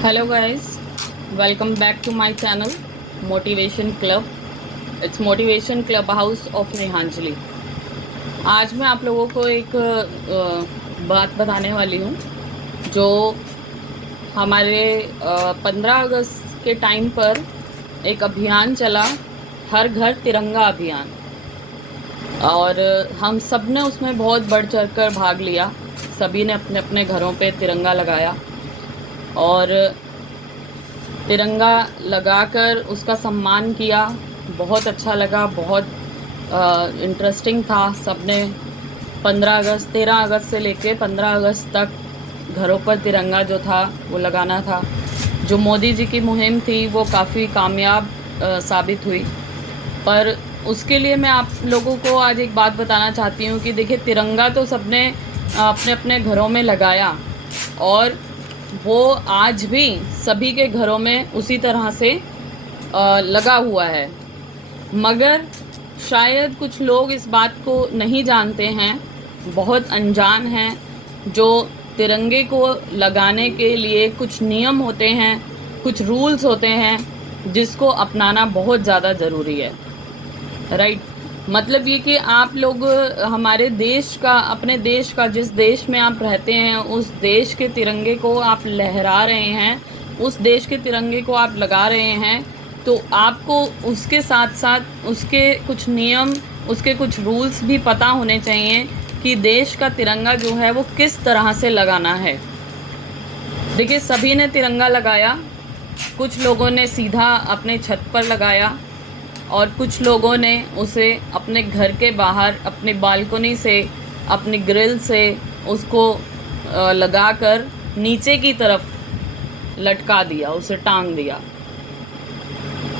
Hello guys, welcome back to my channel Motivation Club. It's Motivation Club House of नेहांजलि। आज मैं आप लोगों को एक बात बताने वाली हूँ जो हमारे 15 अगस्त के टाइम पर एक अभियान चला, हर घर तिरंगा अभियान, और हम सब ने उसमें बहुत बढ़ चढ़ कर भाग लिया। सभी ने अपने अपने घरों पे तिरंगा लगाया और तिरंगा लगाकर उसका सम्मान किया। बहुत अच्छा लगा, बहुत इंटरेस्टिंग था। सबने 13 अगस्त से लेके 15 अगस्त तक घरों पर तिरंगा जो था वो लगाना था। जो मोदी जी की मुहिम थी वो काफ़ी कामयाब साबित हुई। पर उसके लिए मैं आप लोगों को आज एक बात बताना चाहती हूँ कि देखिए, तिरंगा तो सबने अपने अपने घरों में लगाया और वो आज भी सभी के घरों में उसी तरह से लगा हुआ है। मगर शायद कुछ लोग इस बात को नहीं जानते हैं, बहुत अनजान हैं। जो तिरंगे को लगाने के लिए कुछ नियम होते हैं, कुछ रूल्स होते हैं जिसको अपनाना बहुत ज़्यादा ज़रूरी है। राइट, मतलब ये कि आप लोग हमारे देश का, अपने देश का, जिस देश में आप रहते हैं उस देश के तिरंगे को आप लहरा रहे हैं, उस देश के तिरंगे को आप लगा रहे हैं, तो आपको उसके साथ साथ उसके कुछ नियम, उसके कुछ रूल्स भी पता होने चाहिए कि देश का तिरंगा जो है वो किस तरह से लगाना है। देखिए, सभी ने तिरंगा लगाया। कुछ लोगों ने सीधा अपने छत पर लगाया और कुछ लोगों ने उसे अपने घर के बाहर, अपनी बालकनी से, अपनी ग्रिल से उसको लगाकर नीचे की तरफ लटका दिया, उसे टांग दिया।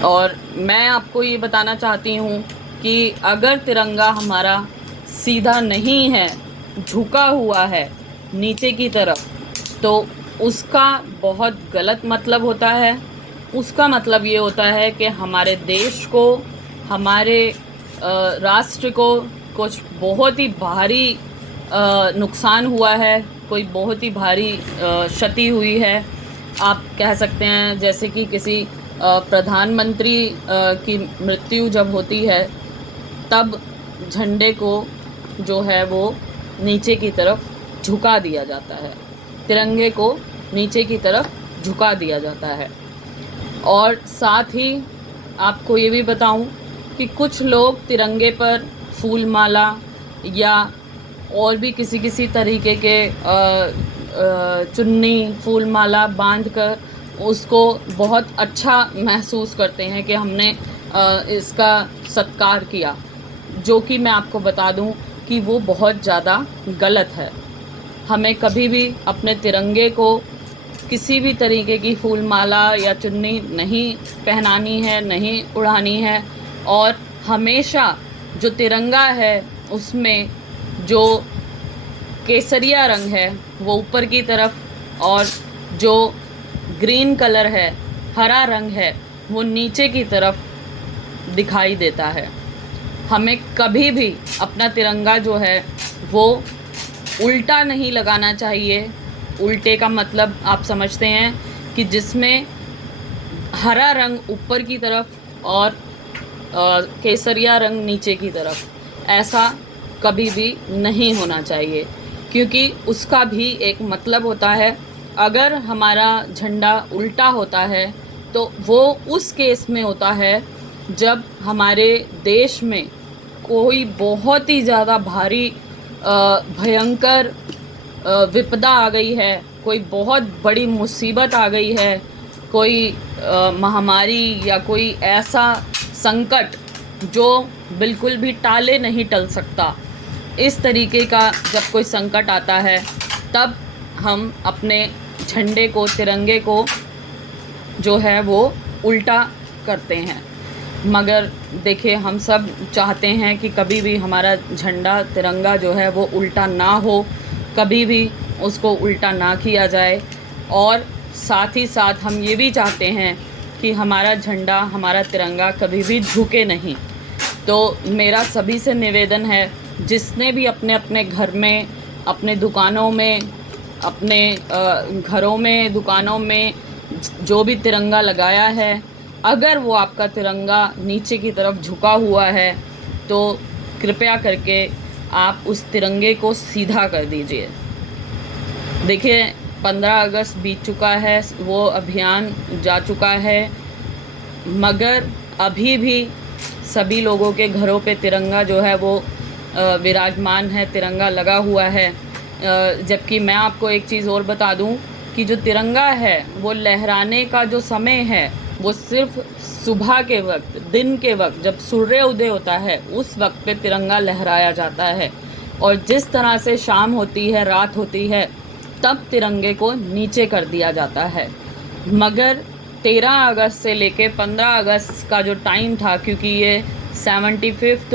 और मैं आपको ये बताना चाहती हूँ कि अगर तिरंगा हमारा सीधा नहीं है, झुका हुआ है नीचे की तरफ, तो उसका बहुत गलत मतलब होता है। उसका मतलब ये होता है कि हमारे देश को, हमारे राष्ट्र को कुछ बहुत ही भारी नुकसान हुआ है, कोई बहुत ही भारी क्षति हुई है। आप कह सकते हैं जैसे कि किसी प्रधानमंत्री की मृत्यु जब होती है तब झंडे को जो है वो नीचे की तरफ झुका दिया जाता है, तिरंगे को नीचे की तरफ झुका दिया जाता है। और साथ ही आपको ये भी बताऊं कि कुछ लोग तिरंगे पर फूल माला या और भी किसी तरीके के चुन्नी, फूल माला बांधकर उसको बहुत अच्छा महसूस करते हैं कि हमने इसका सत्कार किया, जो कि मैं आपको बता दूं कि वो बहुत ज़्यादा गलत है। हमें कभी भी अपने तिरंगे को किसी भी तरीके की फूल माला या चुन्नी नहीं पहनानी है, नहीं उड़ानी है। और हमेशा जो तिरंगा है उसमें जो केसरिया रंग है वो ऊपर की तरफ, और जो ग्रीन कलर है, हरा रंग है, वो नीचे की तरफ दिखाई देता है। हमें कभी भी अपना तिरंगा जो है वो उल्टा नहीं लगाना चाहिए। उल्टे का मतलब आप समझते हैं कि जिसमें हरा रंग ऊपर की तरफ और केसरिया रंग नीचे की तरफ, ऐसा कभी भी नहीं होना चाहिए, क्योंकि उसका भी एक मतलब होता है। अगर हमारा झंडा उल्टा होता है तो वो उस केस में होता है जब हमारे देश में कोई बहुत ही ज़्यादा भारी भयंकर विपदा आ गई है, कोई बहुत बड़ी मुसीबत आ गई है, कोई महामारी या कोई ऐसा संकट जो बिल्कुल भी टाले नहीं टल सकता। इस तरीके का जब कोई संकट आता है तब हम अपने झंडे को, तिरंगे को जो है वो उल्टा करते हैं। मगर देखिए, हम सब चाहते हैं कि कभी भी हमारा झंडा, तिरंगा जो है वो उल्टा ना हो, कभी भी उसको उल्टा ना किया जाए। और साथ ही साथ हम ये भी चाहते हैं कि हमारा झंडा, हमारा तिरंगा कभी भी झुके नहीं। तो मेरा सभी से निवेदन है, जिसने भी अपने अपने घर में, अपने दुकानों में, अपने घरों में, दुकानों में जो भी तिरंगा लगाया है, अगर वो आपका तिरंगा नीचे की तरफ झुका हुआ है तो कृपया करके आप उस तिरंगे को सीधा कर दीजिए। देखिए 15 अगस्त बीत चुका है, वो अभियान जा चुका है, मगर अभी भी सभी लोगों के घरों पे तिरंगा जो है वो विराजमान है, तिरंगा लगा हुआ है। जबकि मैं आपको एक चीज़ और बता दूं कि जो तिरंगा है वो लहराने का जो समय है वो सिर्फ सुबह के वक्त, दिन के वक्त, जब सूर्य उदय होता है उस वक्त पे तिरंगा लहराया जाता है। और जिस तरह से शाम होती है, रात होती है, तब तिरंगे को नीचे कर दिया जाता है। मगर 13 अगस्त से लेके 15 अगस्त का जो टाइम था, क्योंकि ये 75th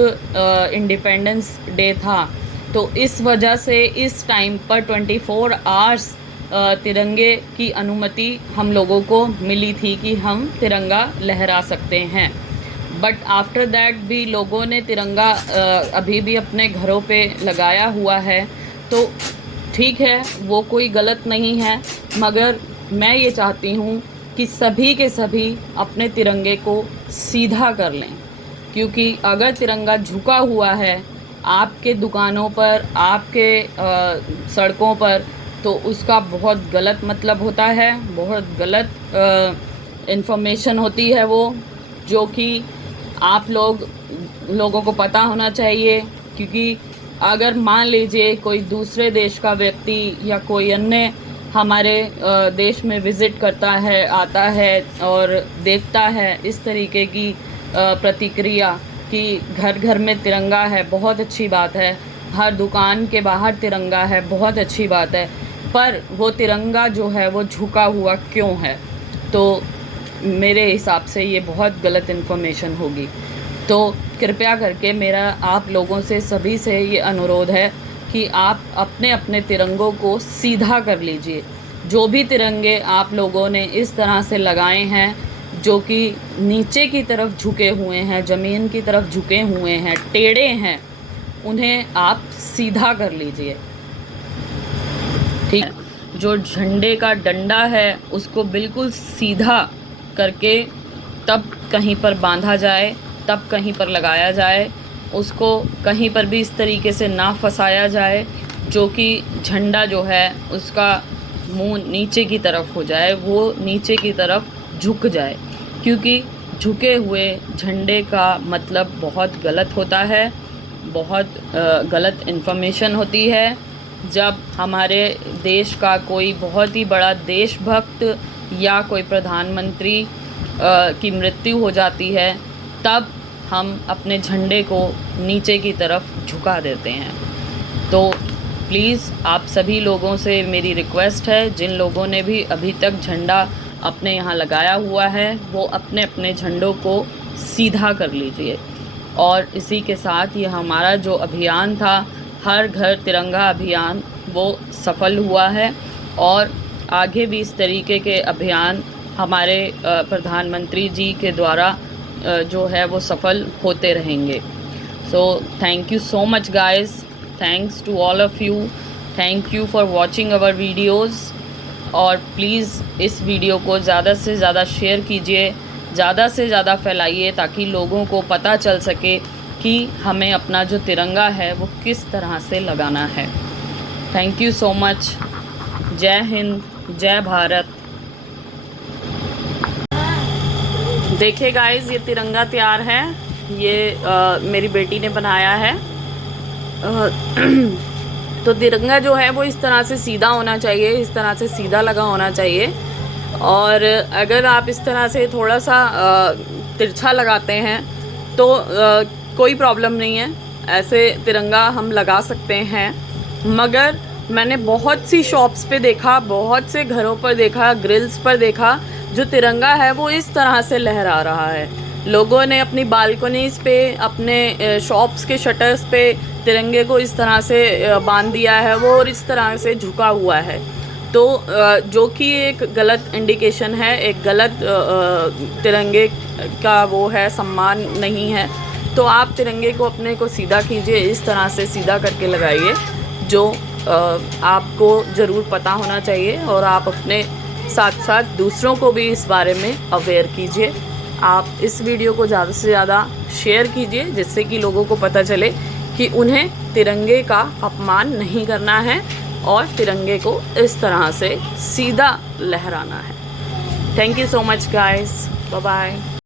इंडिपेंडेंस डे था, तो इस वजह से इस टाइम पर 24 आवर्स तिरंगे की अनुमति हम लोगों को मिली थी कि हम तिरंगा लहरा सकते हैं। बट आफ्टर दैट भी लोगों ने तिरंगा अभी भी अपने घरों पे लगाया हुआ है, तो ठीक है, वो कोई गलत नहीं है। मगर मैं ये चाहती हूँ कि सभी के सभी अपने तिरंगे को सीधा कर लें, क्योंकि अगर तिरंगा झुका हुआ है आपके दुकानों पर, आपके सड़कों पर, तो उसका बहुत गलत मतलब होता है, बहुत गलत इन्फॉर्मेशन होती है वो, जो कि आप लोगों को पता होना चाहिए। क्योंकि अगर मान लीजिए कोई दूसरे देश का व्यक्ति या कोई अन्य हमारे देश में विज़िट करता है, आता है और देखता है इस तरीके की प्रतिक्रिया कि घर घर में तिरंगा है, बहुत अच्छी बात है, हर दुकान के बाहर तिरंगा है, बहुत अच्छी बात है, पर वो तिरंगा जो है वो झुका हुआ क्यों है? तो मेरे हिसाब से ये बहुत गलत इन्फॉर्मेशन होगी। तो कृपया करके मेरा आप लोगों से, सभी से ये अनुरोध है कि आप अपने अपने तिरंगों को सीधा कर लीजिए। जो भी तिरंगे आप लोगों ने इस तरह से लगाए हैं, जो कि नीचे की तरफ झुके हुए हैं, ज़मीन की तरफ झुके हुए हैं, टेढ़े हैं, उन्हें आप सीधा कर लीजिए, ठीक है। जो झंडे का डंडा है उसको बिल्कुल सीधा करके तब कहीं पर बांधा जाए, तब कहीं पर लगाया जाए। उसको कहीं पर भी इस तरीके से ना फंसाया जाए जो कि झंडा जो है उसका मुंह नीचे की तरफ हो जाए, वो नीचे की तरफ झुक जाए, क्योंकि झुके हुए झंडे का मतलब बहुत गलत होता है, बहुत गलत इन्फॉर्मेशन होती है। जब हमारे देश का कोई बहुत ही बड़ा देशभक्त या कोई प्रधानमंत्री की मृत्यु हो जाती है, तब हम अपने झंडे को नीचे की तरफ झुका देते हैं। तो प्लीज़ आप सभी लोगों से मेरी रिक्वेस्ट है, जिन लोगों ने भी अभी तक झंडा अपने यहाँ लगाया हुआ है, वो अपने अपने झंडों को सीधा कर लीजिए। और इसी के साथ ये हमारा जो अभियान था, हर घर तिरंगा अभियान, वो सफल हुआ है। और आगे भी इस तरीके के अभियान हमारे प्रधानमंत्री जी के द्वारा जो है वो सफल होते रहेंगे। So thank you so much guys, thanks to all of you, thank you for watching our videos. और प्लीज़ इस वीडियो को ज़्यादा से ज़्यादा शेयर कीजिए, ज़्यादा से ज़्यादा फैलाइए, ताकि लोगों को पता चल सके कि हमें अपना जो तिरंगा है वो किस तरह से लगाना है। Thank you so much. जय हिंद, जय भारत। देखिए गाइस, ये तिरंगा तैयार है, ये मेरी बेटी ने बनाया है। तो तिरंगा जो है वो इस तरह से सीधा होना चाहिए, इस तरह से सीधा लगा होना चाहिए। और अगर आप इस तरह से थोड़ा सा तिरछा लगाते हैं तो कोई प्रॉब्लम नहीं है, ऐसे तिरंगा हम लगा सकते हैं। मगर मैंने बहुत सी शॉप्स पे देखा, बहुत से घरों पर देखा, ग्रिल्स पर देखा, जो तिरंगा है वो इस तरह से लहरा रहा है। लोगों ने अपनी बालकनीज़ पे, अपने शॉप्स के शटर्स पे तिरंगे को इस तरह से बांध दिया है वो, और इस तरह से झुका हुआ है। तो जो कि एक गलत इंडिकेशन है, एक गलत तिरंगे का वो है, सम्मान नहीं है। तो आप तिरंगे को अपने को सीधा कीजिए, इस तरह से सीधा करके लगाइए, जो आपको ज़रूर पता होना चाहिए। और आप अपने साथ साथ दूसरों को भी इस बारे में अवेयर कीजिए। आप इस वीडियो को ज़्यादा से ज़्यादा शेयर कीजिए, जिससे कि लोगों को पता चले कि उन्हें तिरंगे का अपमान नहीं करना है और तिरंगे को इस तरह से सीधा लहराना है। Thank you so much guys, bye bye.